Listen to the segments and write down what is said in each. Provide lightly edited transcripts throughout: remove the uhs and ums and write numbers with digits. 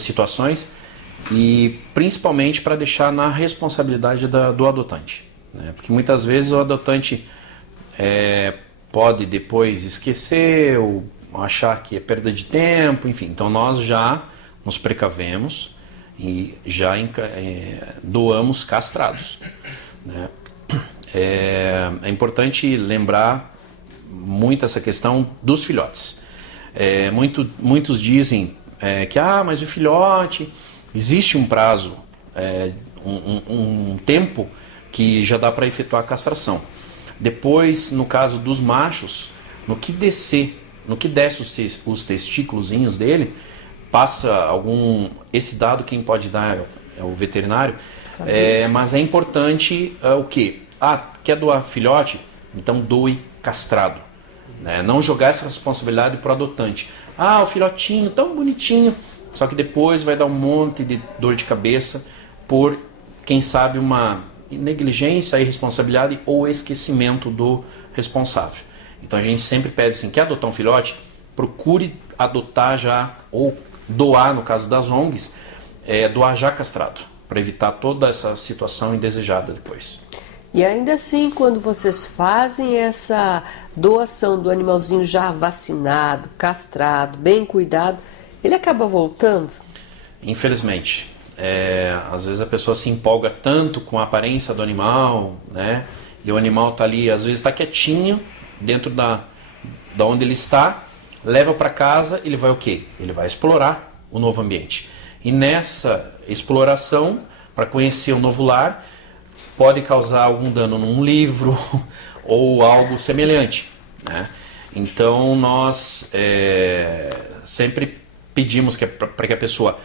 situações e principalmente para deixar na responsabilidade do adotante, né? Porque muitas vezes o adotante pode depois esquecer ou achar que é perda de tempo, enfim. Então nós já nos precavemos e já doamos castrados, né? É importante lembrar muito essa questão dos filhotes. Muitos dizem que mas o filhote, existe um prazo, um tempo que já dá para efetuar a castração. Depois, no caso dos machos, no que desce os testículozinhos dele, passa esse dado quem pode dar é o veterinário, mas é importante o quê? Quer doar filhote? Então doe castrado, né? Não jogar essa responsabilidade para o adotante. O filhotinho tão bonitinho, só que depois vai dar um monte de dor de cabeça por, quem sabe, uma negligência, irresponsabilidade ou esquecimento do responsável. Então a gente sempre pede assim, quer adotar um filhote? Procure adotar já, ou doar, no caso das ONGs, doar já castrado, para evitar toda essa situação indesejada depois. E ainda assim, quando vocês fazem essa doação do animalzinho já vacinado, castrado, bem cuidado, ele acaba voltando? Infelizmente. Às vezes a pessoa se empolga tanto com a aparência do animal, né? E o animal está ali, às vezes está quietinho, dentro da onde ele está, leva para casa, ele vai o quê? Ele vai explorar o novo ambiente. E nessa exploração, para conhecer o novo lar, pode causar algum dano num livro ou algo semelhante, né? Então nós sempre pedimos para que a pessoa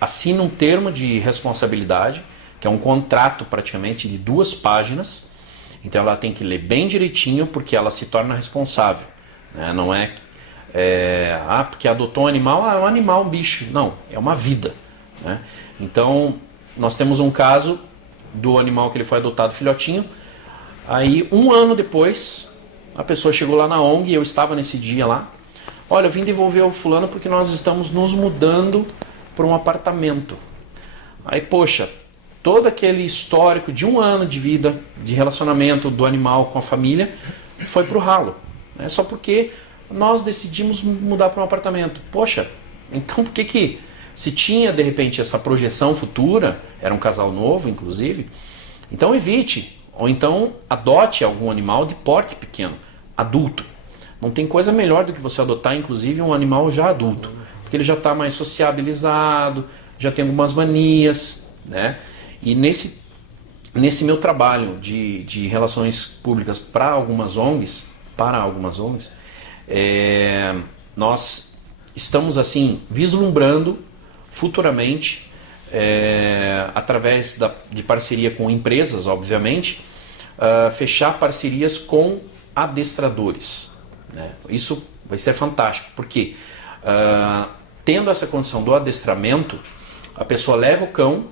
assine um termo de responsabilidade, que é um contrato praticamente de 2 páginas. Então ela tem que ler bem direitinho, porque ela se torna responsável, né? Não porque adotou um animal, é um animal, um bicho. Não, é uma vida, né? Então nós temos um caso do animal que ele foi adotado, filhotinho. Aí 1 ano depois a pessoa chegou lá na ONG, eu estava nesse dia lá. Olha, eu vim devolver o fulano porque nós estamos nos mudando para um apartamento. Aí, poxa, todo aquele histórico de 1 ano de vida, de relacionamento do animal com a família, foi pro ralo, né? Só porque nós decidimos mudar para um apartamento. Poxa, então por que se tinha de repente essa projeção futura, era um casal novo inclusive, então evite, ou então adote algum animal de porte pequeno, adulto. Não tem coisa melhor do que você adotar inclusive um animal já adulto, porque ele já está mais sociabilizado, já tem algumas manias, né? E nesse meu trabalho de relações públicas para algumas ONGs, nós estamos assim vislumbrando futuramente, através de parceria com empresas, obviamente, fechar parcerias com adestradores, né? Isso vai ser fantástico, porque tendo essa condição do adestramento, a pessoa leva o cão,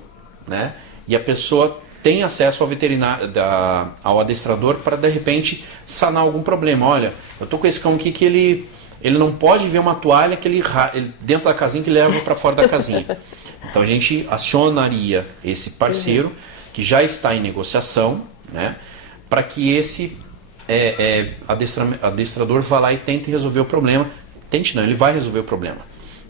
né? E a pessoa tem acesso ao veterinário, ao adestrador, para de repente sanar algum problema. Olha, eu tô com esse cão aqui que ele não pode ver uma toalha que ele dentro da casinha que leva para fora da casinha. Então a gente acionaria esse parceiro que já está em negociação, né? Para que esse adestrador vá lá e tente resolver o problema. Tente não, ele vai resolver o problema,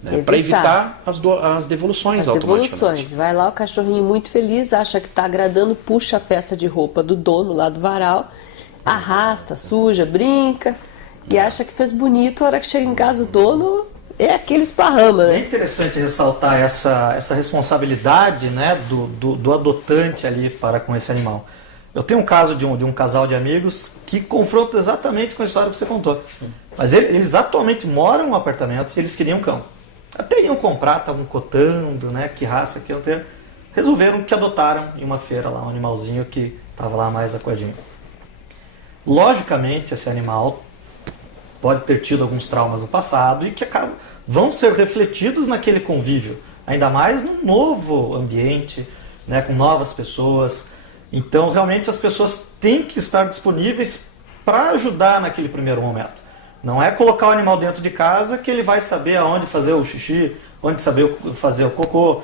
né? Para evitar as devoluções automaticamente. Vai lá o cachorrinho muito feliz, acha que está agradando, puxa a peça de roupa do dono lá do varal, arrasta, suja, brinca e acha que fez bonito. A hora que chega em casa o dono é aquele esparrama, né? É interessante ressaltar essa responsabilidade, né, do adotante ali para com esse animal. Eu tenho um caso de um casal de amigos que confronta exatamente com a história que você contou. Mas eles atualmente moram no apartamento e eles queriam um cão. Até iam comprar, estavam cotando, né, que raça que iam ter. Resolveram que adotaram em uma feira lá um animalzinho que estava lá mais acuadinho. Logicamente, esse animal pode ter tido alguns traumas no passado e que vão ser refletidos naquele convívio, ainda mais num novo ambiente, né, com novas pessoas. Então, realmente, as pessoas têm que estar disponíveis para ajudar naquele primeiro momento. Não é colocar o animal dentro de casa que ele vai saber aonde fazer o xixi, onde saber fazer o cocô.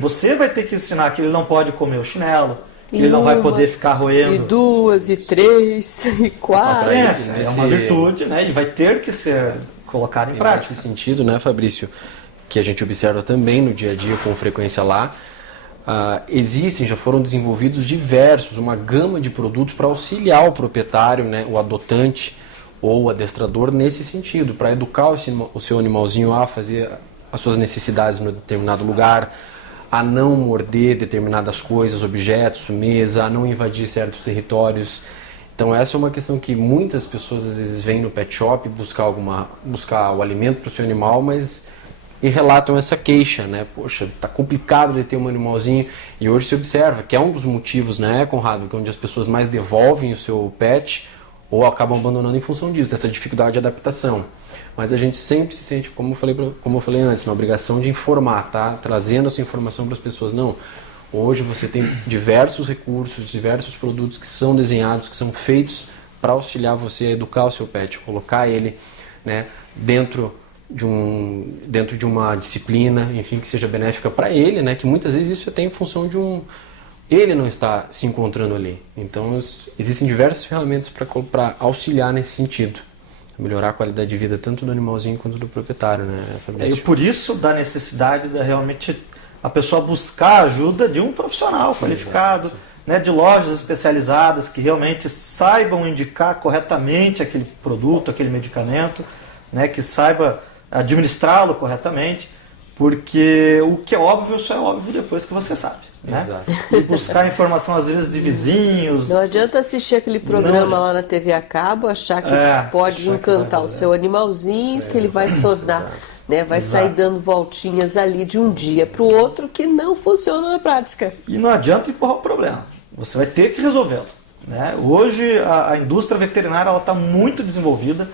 Você vai ter que ensinar que ele não pode comer o chinelo, que ele não vai poder ficar roendo. E 2, e 3, e 4. Paciência, é uma virtude, né? E vai ter que ser colocado em prática. Nesse sentido, né, Fabrício, que a gente observa também no dia a dia com frequência lá, já foram desenvolvidos uma gama de produtos para auxiliar o proprietário, né, o adotante ou o adestrador nesse sentido, para educar o seu animalzinho a fazer as suas necessidades em determinado lugar, a não morder determinadas coisas, objetos, mesa, a não invadir certos territórios. Então essa é uma questão que muitas pessoas às vezes vêm no pet shop buscar o alimento para o seu animal, e relatam essa queixa, né? Poxa, tá complicado de ter um animalzinho. E hoje se observa que é um dos motivos, né, Conrado, que é onde as pessoas mais devolvem o seu pet ou acabam abandonando em função disso, dessa dificuldade de adaptação. Mas a gente sempre se sente, como eu falei antes, na obrigação de informar, tá? Trazendo essa informação para as pessoas. Não, hoje você tem diversos recursos, diversos produtos que são desenhados, que são feitos para auxiliar você a educar o seu pet, colocar ele, né, dentro de uma disciplina, enfim, que seja benéfica para ele, né? Que muitas vezes isso é até em função de ele não está se encontrando ali. Então existem diversas ferramentas para auxiliar nesse sentido, melhorar a qualidade de vida tanto do animalzinho quanto do proprietário, né, Fabrício? E por isso da necessidade de realmente a pessoa buscar a ajuda de um profissional qualificado, né, de lojas especializadas que realmente saibam indicar corretamente aquele produto, aquele medicamento, né, que saiba administrá-lo corretamente, porque o que é óbvio só é óbvio depois que você sabe, né? Exato. E buscar informação às vezes de vizinhos. Não adianta assistir aquele programa lá na TV a cabo, achar que pode encantar o seu animalzinho, que ele vai se tornar, né, vai sair dando voltinhas ali de um dia para o outro, que não funciona na prática. E não adianta empurrar o problema, você vai ter que resolvê-lo, né? Hoje a indústria veterinária está muito desenvolvida.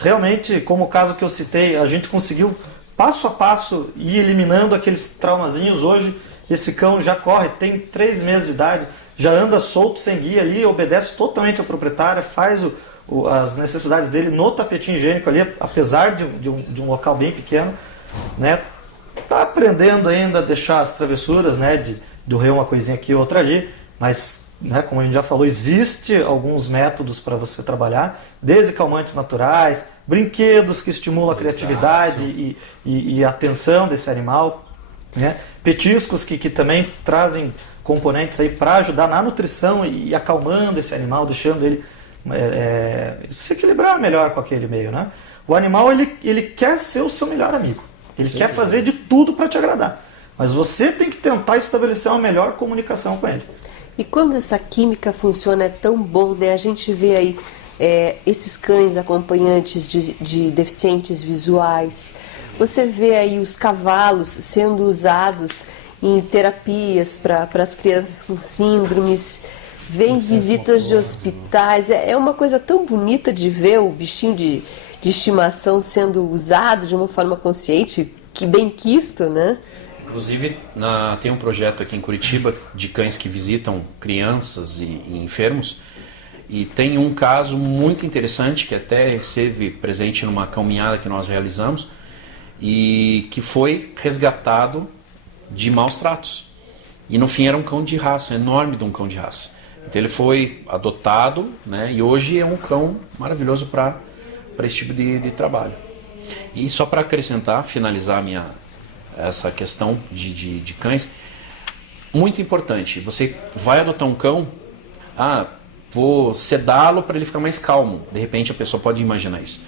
Realmente, como o caso que eu citei, a gente conseguiu passo a passo ir eliminando aqueles traumazinhos. Hoje esse cão já corre, tem 3 meses de idade, já anda solto, sem guia ali, obedece totalmente ao proprietário, faz as necessidades dele no tapetinho higiênico ali, apesar de um local bem pequeno, né? Tá aprendendo ainda a deixar as travessuras, né, de roer uma coisinha aqui, outra ali, mas, né, como a gente já falou, existe alguns métodos para você trabalhar, desde calmantes naturais, brinquedos que estimulam a criatividade e a atenção desse animal, né? Petiscos que também trazem componentes aí para ajudar na nutrição e acalmando esse animal, deixando ele se equilibrar melhor com aquele meio, né? O animal ele quer ser o seu melhor amigo, ele quer fazer de tudo para te agradar, mas você tem que tentar estabelecer uma melhor comunicação com ele. E quando essa química funciona é tão bom, né? A gente vê aí esses cães acompanhantes de deficientes visuais, você vê aí os cavalos sendo usados em terapias para as crianças com síndromes, vem visitas de hospitais, é uma coisa tão bonita de ver o bichinho de estimação sendo usado de uma forma consciente, que bem quisto, né? Inclusive, tem um projeto aqui em Curitiba de cães que visitam crianças e enfermos, e tem um caso muito interessante que até esteve presente numa caminhada que nós realizamos e que foi resgatado de maus tratos. E no fim era um cão de raça, enorme de um cão de raça. Então ele foi adotado, né, e hoje é um cão maravilhoso para esse tipo de trabalho. E só para acrescentar, finalizar essa questão de cães, muito importante, você vai adotar um cão, vou sedá-lo para ele ficar mais calmo. De repente a pessoa pode imaginar isso.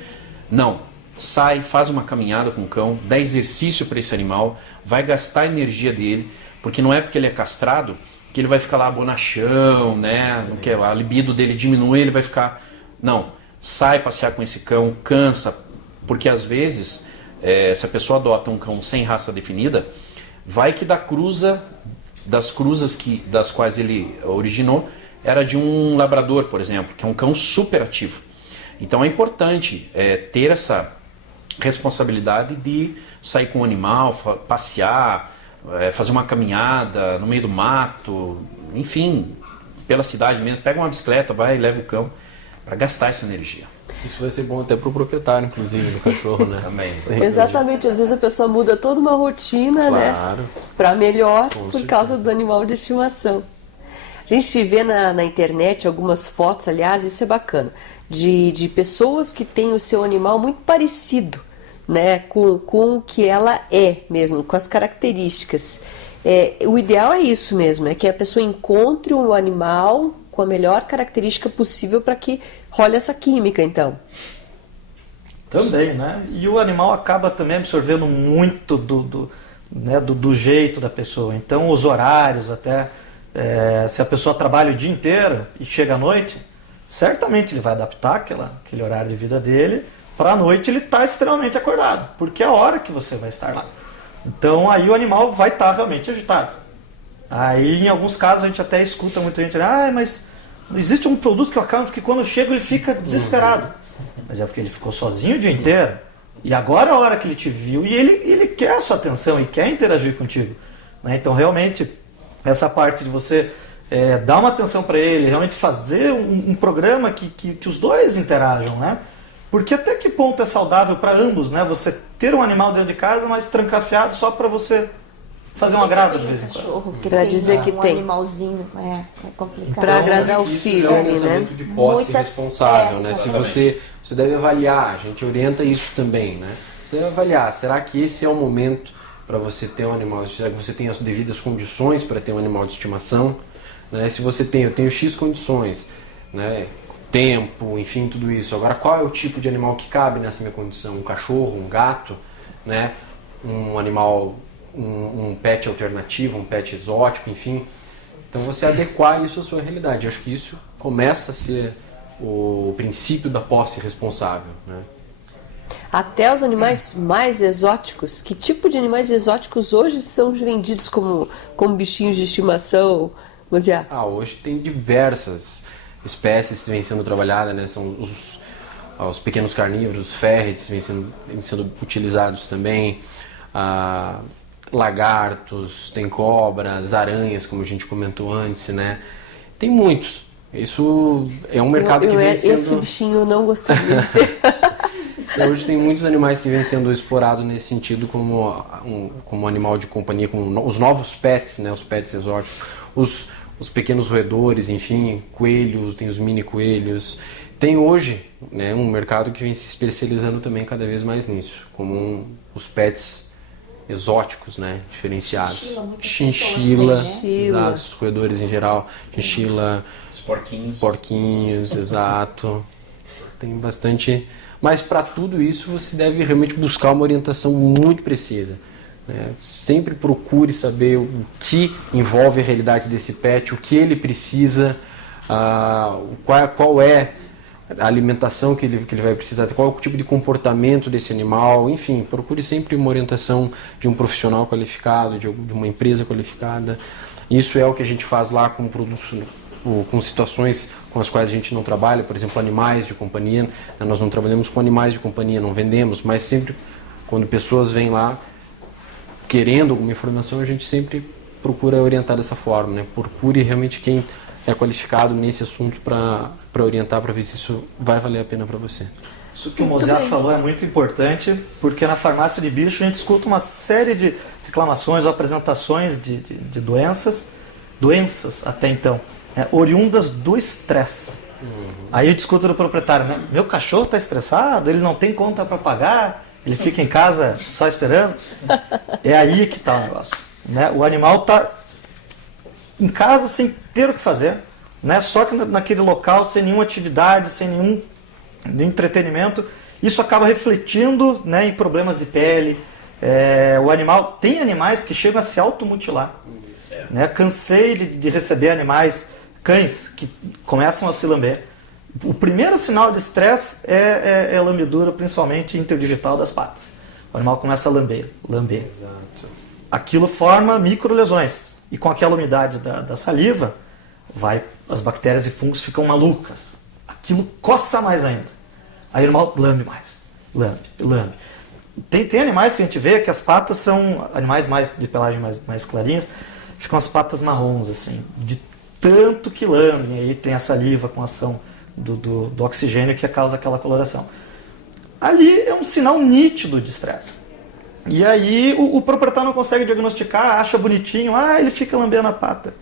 Não, sai, faz uma caminhada com o cão, dá exercício para esse animal, vai gastar a energia dele, porque não é porque ele é castrado que ele vai ficar lá bonachão, né? Que a libido dele diminui, ele vai ficar... Não, sai passear com esse cão, cansa, porque às vezes, se a pessoa adota um cão sem raça definida, vai que das cruzas das quais ele originou, era de um labrador, por exemplo, que é um cão super ativo. Então é importante ter essa responsabilidade de sair com o animal, passear, fazer uma caminhada no meio do mato, enfim, pela cidade mesmo. Pega uma bicicleta, vai e leva o cão para gastar essa energia. Isso vai ser bom até para o proprietário, inclusive, do cachorro, né? Também. Exatamente, às vezes a pessoa muda toda uma rotina, né? Claro. Para melhor Com por causa certeza. do animal de estimação. A gente vê na internet algumas fotos, aliás, isso é bacana, de pessoas que têm o seu animal muito parecido, né, com o que ela é mesmo, com as características. O ideal é isso mesmo, é que a pessoa encontre um animal com a melhor característica possível para que role essa química, então. Também, né? E o animal acaba também absorvendo muito do jeito da pessoa. Então, os horários até, se a pessoa trabalha o dia inteiro e chega à noite, certamente ele vai adaptar aquele horário de vida dele para a noite ele estar extremamente acordado, porque é a hora que você vai estar lá. Então, aí o animal vai estar realmente agitado. Aí, em alguns casos, a gente até escuta muita gente, mas existe um produto que eu acabo, porque quando eu chego ele fica desesperado. Mas é porque ele ficou sozinho o dia inteiro. E agora é a hora que ele te viu e ele quer a sua atenção e quer interagir contigo. Né? Então, realmente, essa parte de você dar uma atenção para ele, realmente fazer um programa que os dois interajam, né? Porque até que ponto é saudável para ambos, né? Você ter um animal dentro de casa, mas trancafiado só para você fazer um agrado de vez em quando. Pra dizer que um tem. animalzinho, é complicado. Pra agradar o Isso filho é um ali, né? pensamento de posse Muitas- responsável, né? Se exatamente. você deve avaliar, a gente orienta isso também, né? Você deve avaliar, será que esse é o momento para você ter um animal? Será que você tem as devidas condições para ter um animal de estimação? Né? Se você tem, eu tenho X condições, né? Tempo, enfim, tudo isso. Agora, qual é o tipo de animal que cabe nessa minha condição? Um cachorro, um gato, né? Um animal, um pet alternativo, um pet exótico, enfim. Então, você adequar isso à sua realidade. Eu acho que isso começa a ser o princípio da posse responsável, né? Até os animais mais exóticos. Que tipo de animais exóticos hoje são vendidos como bichinhos de estimação, Mozia? Hoje tem diversas espécies que vêm sendo trabalhadas, né? São os pequenos carnívoros, os ferrets vêm sendo utilizados também, lagartos, tem cobras, aranhas, como a gente comentou antes, né? Tem muitos. Isso é um mercado que vem sendo... Esse bichinho eu não gostaria de ter. Então, hoje tem muitos animais que vêm sendo explorados nesse sentido como animal de companhia, como os novos pets, né? Os pets exóticos, os pequenos roedores, enfim, coelhos, tem os mini coelhos. Tem hoje, né, um mercado que vem se especializando também cada vez mais nisso, como os pets exóticos, né, diferenciados. Chinchila, exato, os roedores em geral, chinchila, Os porquinhos. porquinhos, exato. Tem bastante, mas para tudo isso você deve realmente buscar uma orientação muito precisa. Sempre procure saber o que envolve a realidade desse pet, o que ele precisa, qual é a alimentação que ele vai precisar, qual é o tipo de comportamento desse animal, enfim, procure sempre uma orientação de um profissional qualificado, de uma empresa qualificada. Isso é o que a gente faz lá com produtos, com situações com as quais a gente não trabalha, por exemplo, animais de companhia. Nós não trabalhamos com animais de companhia, não vendemos, mas sempre quando pessoas vêm lá querendo alguma informação, a gente sempre procura orientar dessa forma, né? Procure realmente quem é qualificado nesse assunto para orientar, para ver se isso vai valer a pena para você. Isso que o Mozart falou é muito importante, porque na farmácia de bicho a gente escuta uma série de reclamações ou apresentações de doenças até então, oriundas do estresse. Aí a gente escuta do proprietário, né? Meu cachorro está estressado, ele não tem conta para pagar, ele fica em casa só esperando. É aí que está o negócio. Né? O animal está em casa sem ter o que fazer, né? Só que naquele local, sem nenhuma atividade, sem nenhum entretenimento. Isso acaba refletindo, né, em problemas de pele. O animal, tem animais que chegam a se automutilar. Né? Cansei de receber cães que começam a se lamber. O primeiro sinal de estresse é a lambedura, principalmente interdigital das patas. O animal começa a lamber. Exato. Aquilo forma microlesões. E com aquela umidade da saliva, as bactérias e fungos ficam malucas. Aquilo coça mais ainda. Aí o animal lambe mais. Lambe. Tem animais que a gente vê que as patas são animais de pelagem mais clarinhas, ficam as patas marrons, assim, de tanto que lambem. Aí tem a saliva com ação do oxigênio que causa aquela coloração. Ali é um sinal nítido de estresse. E aí o proprietário não consegue diagnosticar, acha bonitinho, ele fica lambendo a pata.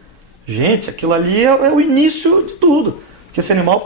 Gente, aquilo ali é o início de tudo. Porque esse animal